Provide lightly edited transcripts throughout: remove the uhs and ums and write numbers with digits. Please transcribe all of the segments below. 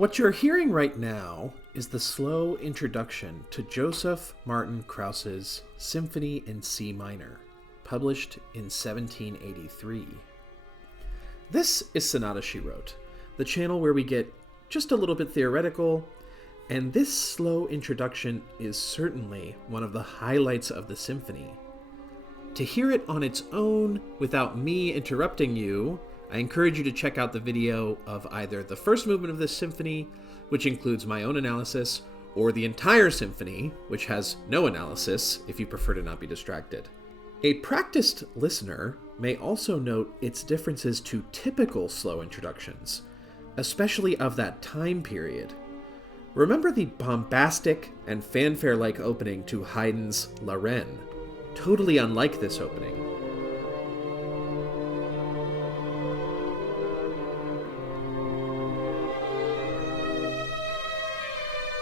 What you're hearing right now is the slow introduction to Joseph Martin Kraus's Symphony in C minor, published in 1783. This is Sonata She Wrote, the channel where we get just a little bit theoretical, and this slow introduction is certainly one of the highlights of the symphony. To hear it on its own, without me interrupting you, I encourage you to check out the video of either the first movement of this symphony, which includes my own analysis, or the entire symphony, which has no analysis, if you prefer to not be distracted. A practiced listener may also note its differences to typical slow introductions, especially of that time period. Remember the bombastic and fanfare-like opening to Haydn's La Reine, totally unlike this opening.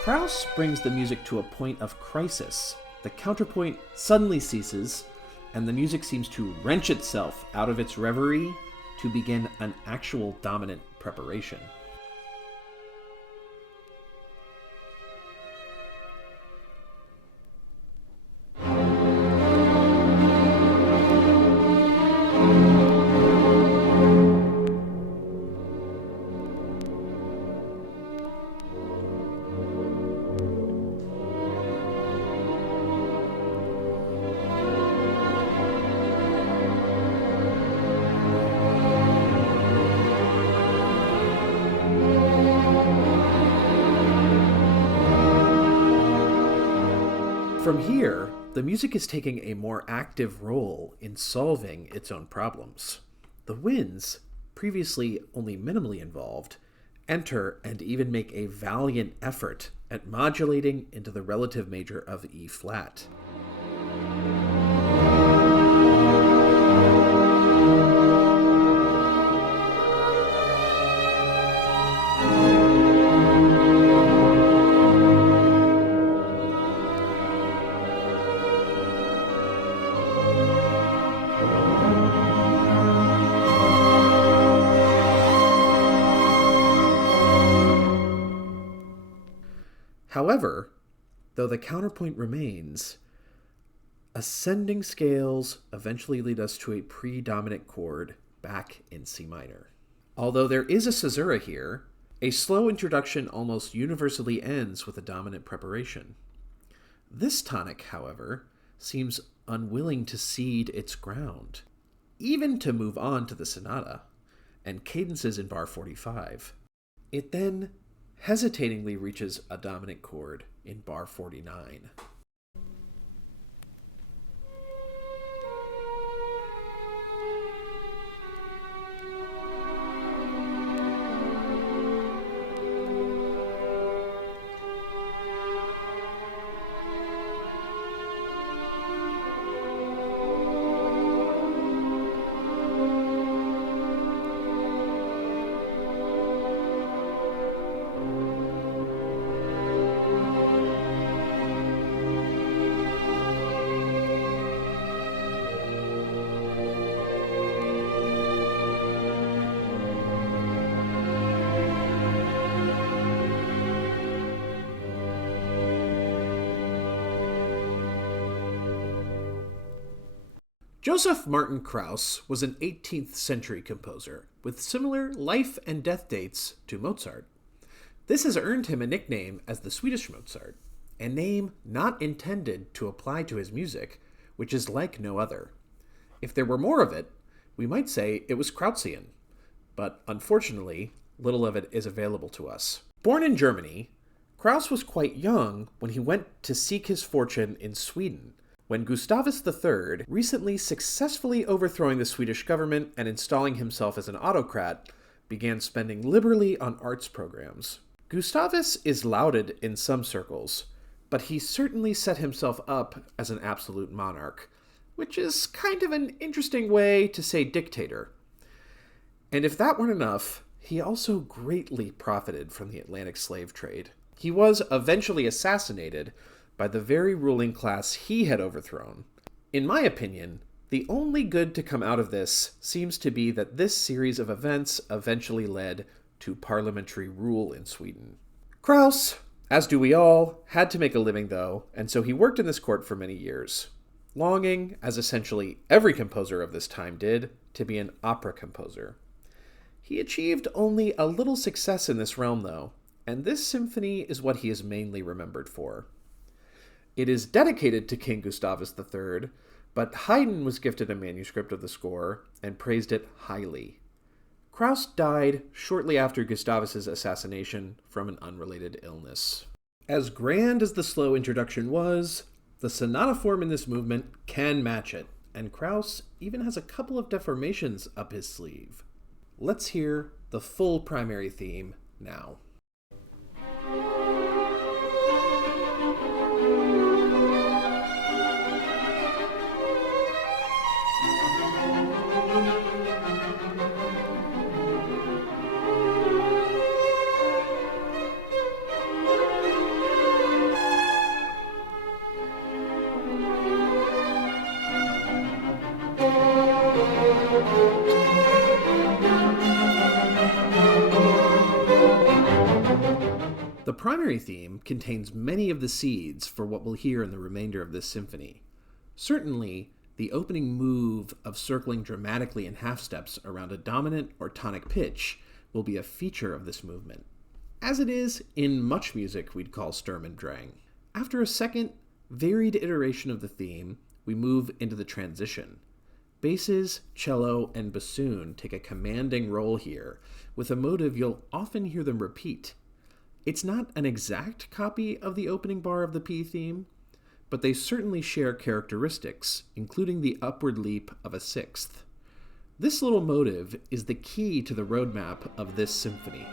Kraus brings the music to a point of crisis. The counterpoint suddenly ceases, and the music seems to wrench itself out of its reverie to begin an actual dominant preparation. From here, the music is taking a more active role in solving its own problems. The winds, previously only minimally involved, enter and even make a valiant effort at modulating into the relative major of E flat. However, though the counterpoint remains, ascending scales eventually lead us to a predominant chord back in C minor. Although there is a caesura here, a slow introduction almost universally ends with a dominant preparation. This tonic, however, seems unwilling to cede its ground, even to move on to the sonata and cadences in bar 45. It then hesitatingly reaches a dominant chord in bar 49. Joseph Martin Kraus was an 18th century composer with similar life and death dates to Mozart. This has earned him a nickname as the Swedish Mozart, a name not intended to apply to his music, which is like no other. If there were more of it, we might say it was Kraussian, but unfortunately, little of it is available to us. Born in Germany, Kraus was quite young when he went to seek his fortune in Sweden, when Gustavus III, recently successfully overthrowing the Swedish government and installing himself as an autocrat, began spending liberally on arts programs. Gustavus is lauded in some circles, but he certainly set himself up as an absolute monarch, which is kind of an interesting way to say dictator. And if that weren't enough, he also greatly profited from the Atlantic slave trade. He was eventually assassinated by the very ruling class he had overthrown. In my opinion, the only good to come out of this seems to be that this series of events eventually led to parliamentary rule in Sweden. Kraus, as do we all, had to make a living though, and so he worked in this court for many years, longing, as essentially every composer of this time did, to be an opera composer. He achieved only a little success in this realm though, and this symphony is what he is mainly remembered for. It is dedicated to King Gustavus III, but Haydn was gifted a manuscript of the score and praised it highly. Kraus died shortly after Gustavus's assassination from an unrelated illness. As grand as the slow introduction was, the sonata form in this movement can match it, and Kraus even has a couple of deformations up his sleeve. Let's hear the full primary theme now. The primary theme contains many of the seeds for what we'll hear in the remainder of this symphony. Certainly, the opening move of circling dramatically in half steps around a dominant or tonic pitch will be a feature of this movement, as it is in much music we'd call Sturm und Drang. After a second, varied iteration of the theme, we move into the transition. Basses, cello, and bassoon take a commanding role here, with a motive you'll often hear them repeat. It's not an exact copy of the opening bar of the P theme, but they certainly share characteristics, including the upward leap of a sixth. This little motive is the key to the roadmap of this symphony.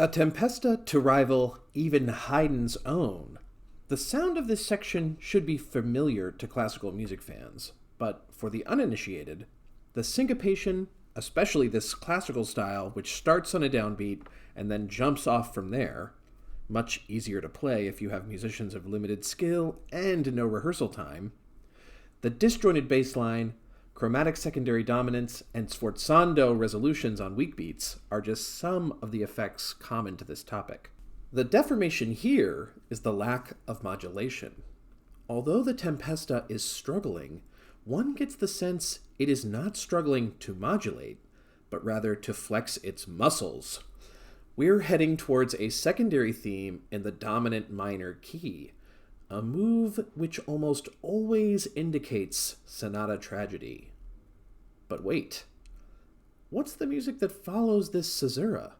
A tempesta to rival even Haydn's own. The sound of this section should be familiar to classical music fans, but for the uninitiated, the syncopation, especially this classical style which starts on a downbeat and then jumps off from there, much easier to play if you have musicians of limited skill and no rehearsal time, the disjointed bass line, chromatic secondary dominance, and sforzando resolutions on weak beats are just some of the effects common to this topic. The deformation here is the lack of modulation. Although the tempesta is struggling, one gets the sense it is not struggling to modulate, but rather to flex its muscles. We're heading towards a secondary theme in the dominant minor key, a move which almost always indicates sonata tragedy. But wait, what's the music that follows this caesura?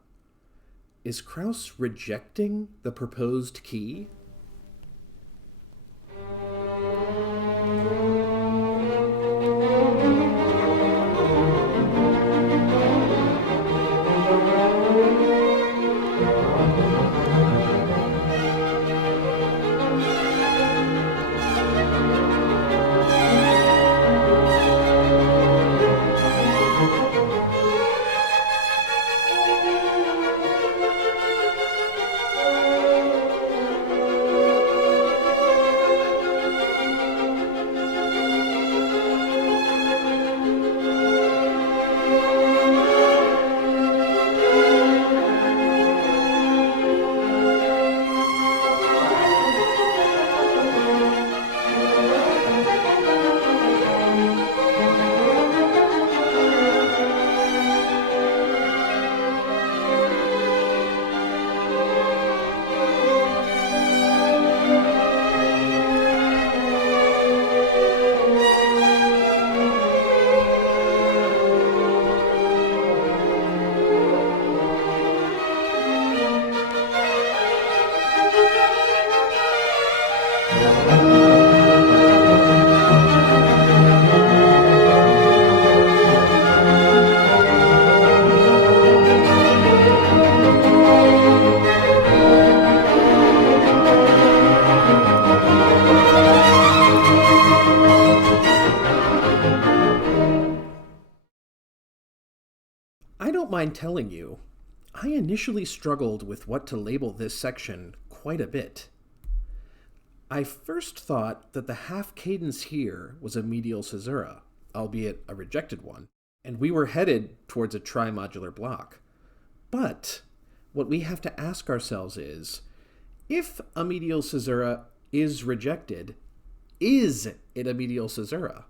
Is Kraus rejecting the proposed key? I don't mind telling you, I initially struggled with what to label this section quite a bit. I first thought that the half cadence here was a medial caesura, albeit a rejected one, and we were headed towards a tri-modular block. But what we have to ask ourselves is, if a medial caesura is rejected, is it a medial caesura?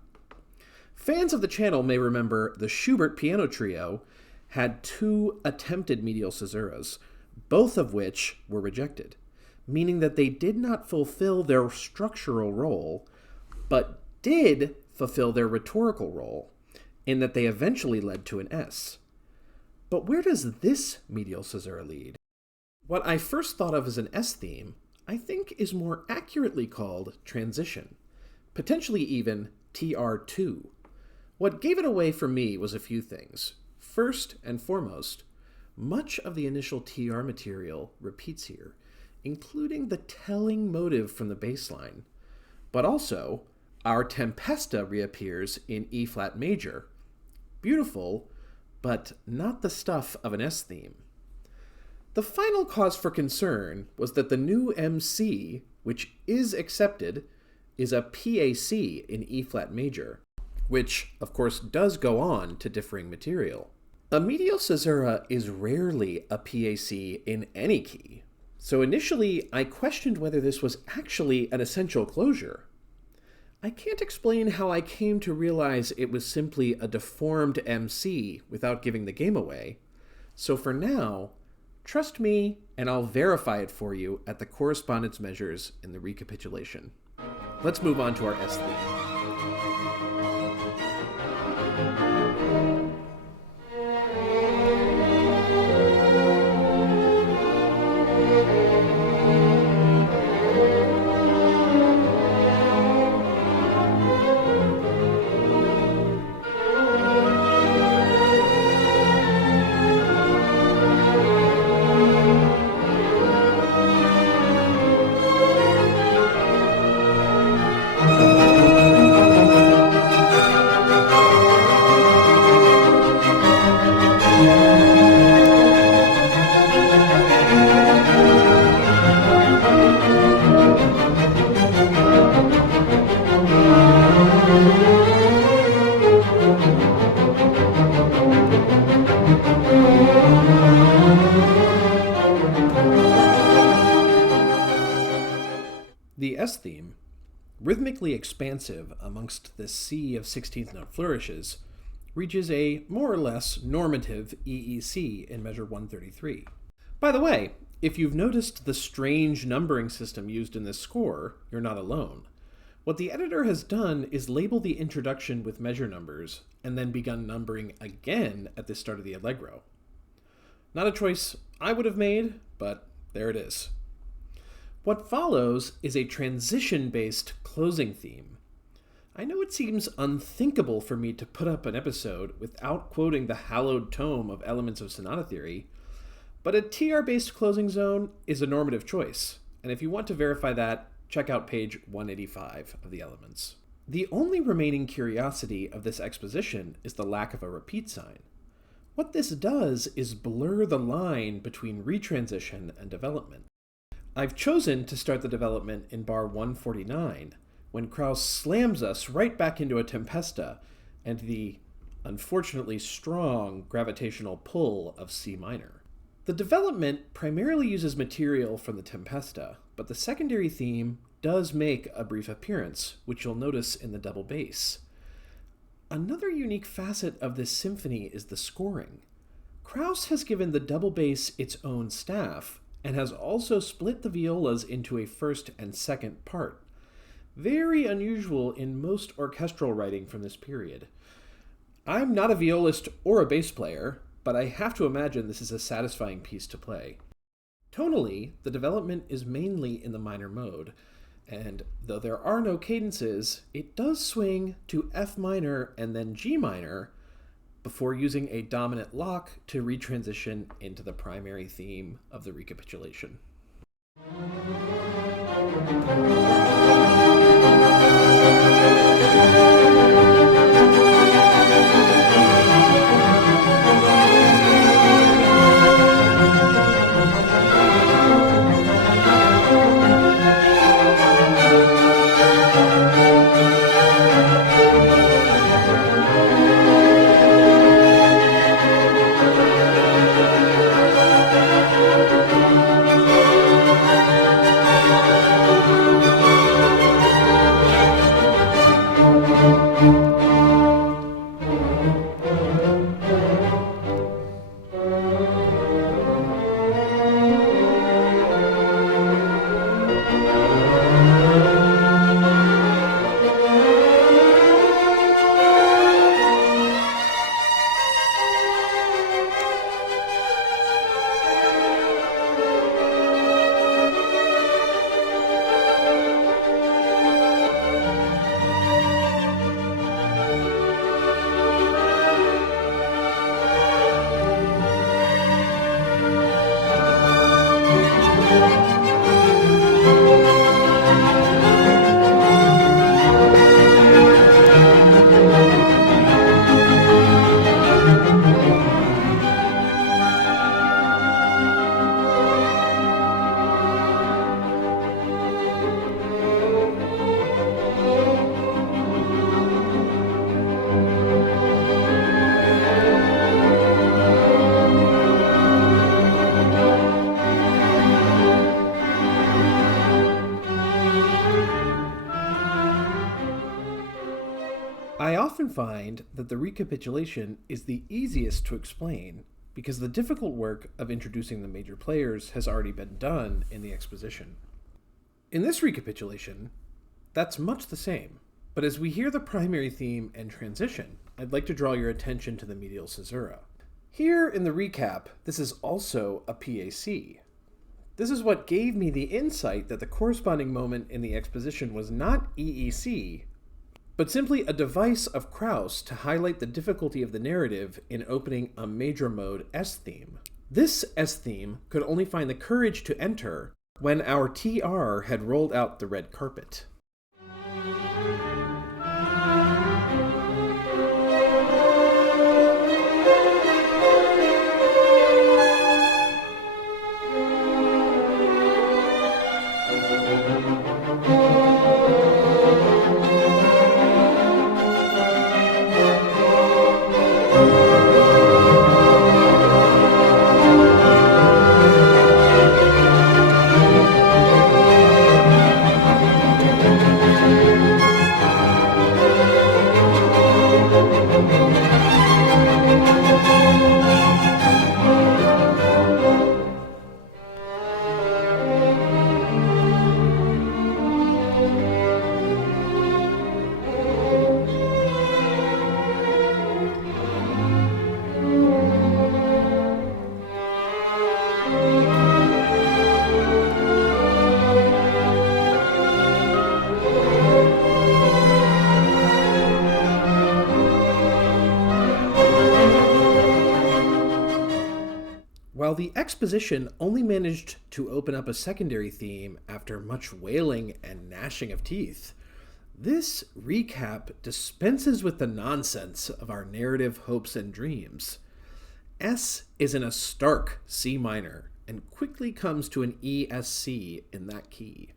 Fans of the channel may remember the Schubert piano trio had 2 attempted medial caesuras, both of which were rejected, meaning that they did not fulfill their structural role, but did fulfill their rhetorical role, in that they eventually led to an S. But where does this medial caesura lead? What I first thought of as an S theme, I think is more accurately called transition, potentially even TR2. What gave it away for me was a few things. First and foremost, much of the initial TR material repeats here, including the telling motive from the bass line. But also, our Tempesta reappears in E-flat major. Beautiful, but not the stuff of an S theme. The final cause for concern was that the new MC, which is accepted, is a PAC in E-flat major, which, of course, does go on to differing material. A medial caesura is rarely a PAC in any key, so initially I questioned whether this was actually an essential closure. I can't explain how I came to realize it was simply a deformed MC without giving the game away, so for now, trust me and I'll verify it for you at the correspondence measures in the recapitulation. Let's move on to our S theme. The S theme, rhythmically expansive amongst the sea of 16th note flourishes, reaches a more or less normative EEC in measure 133. By the way, if you've noticed the strange numbering system used in this score, you're not alone. What the editor has done is label the introduction with measure numbers, and then begun numbering again at the start of the allegro. Not a choice I would have made, but there it is. What follows is a transition-based closing theme. I know it seems unthinkable for me to put up an episode without quoting the hallowed tome of Elements of Sonata Theory, but a TR-based closing zone is a normative choice, and if you want to verify that, check out page 185 of the Elements. The only remaining curiosity of this exposition is the lack of a repeat sign. What this does is blur the line between retransition and development. I've chosen to start the development in bar 149, when Kraus slams us right back into a Tempesta and the unfortunately strong gravitational pull of C minor. The development primarily uses material from the Tempesta, but the secondary theme does make a brief appearance, which you'll notice in the double bass. Another unique facet of this symphony is the scoring. Kraus has given the double bass its own staff, and has also split the violas into a first and second part. Very unusual in most orchestral writing from this period. I'm not a violist or a bass player, but I have to imagine this is a satisfying piece to play. Tonally, the development is mainly in the minor mode, and though there are no cadences, it does swing to F minor and then G minor, before using a dominant lock to retransition into the primary theme of the recapitulation. find that the recapitulation is the easiest to explain because the difficult work of introducing the major players has already been done in the exposition. In this recapitulation, that's much the same, but as we hear the primary theme and transition, I'd like to draw your attention to the medial caesura. Here in the recap, this is also a PAC. This is what gave me the insight that the corresponding moment in the exposition was not EEC, but simply a device of Kraus to highlight the difficulty of the narrative in opening a major mode S theme. This S theme could only find the courage to enter when our TR had rolled out the red carpet. While the exposition only managed to open up a secondary theme after much wailing and gnashing of teeth, this recap dispenses with the nonsense of our narrative hopes and dreams. S is in a stark C minor and quickly comes to an ESC in that key.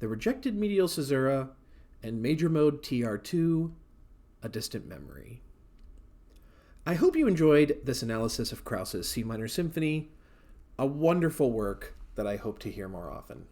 The rejected medial caesura and major mode TR2, a distant memory. I hope you enjoyed this analysis of Kraus's C minor symphony, a wonderful work that I hope to hear more often.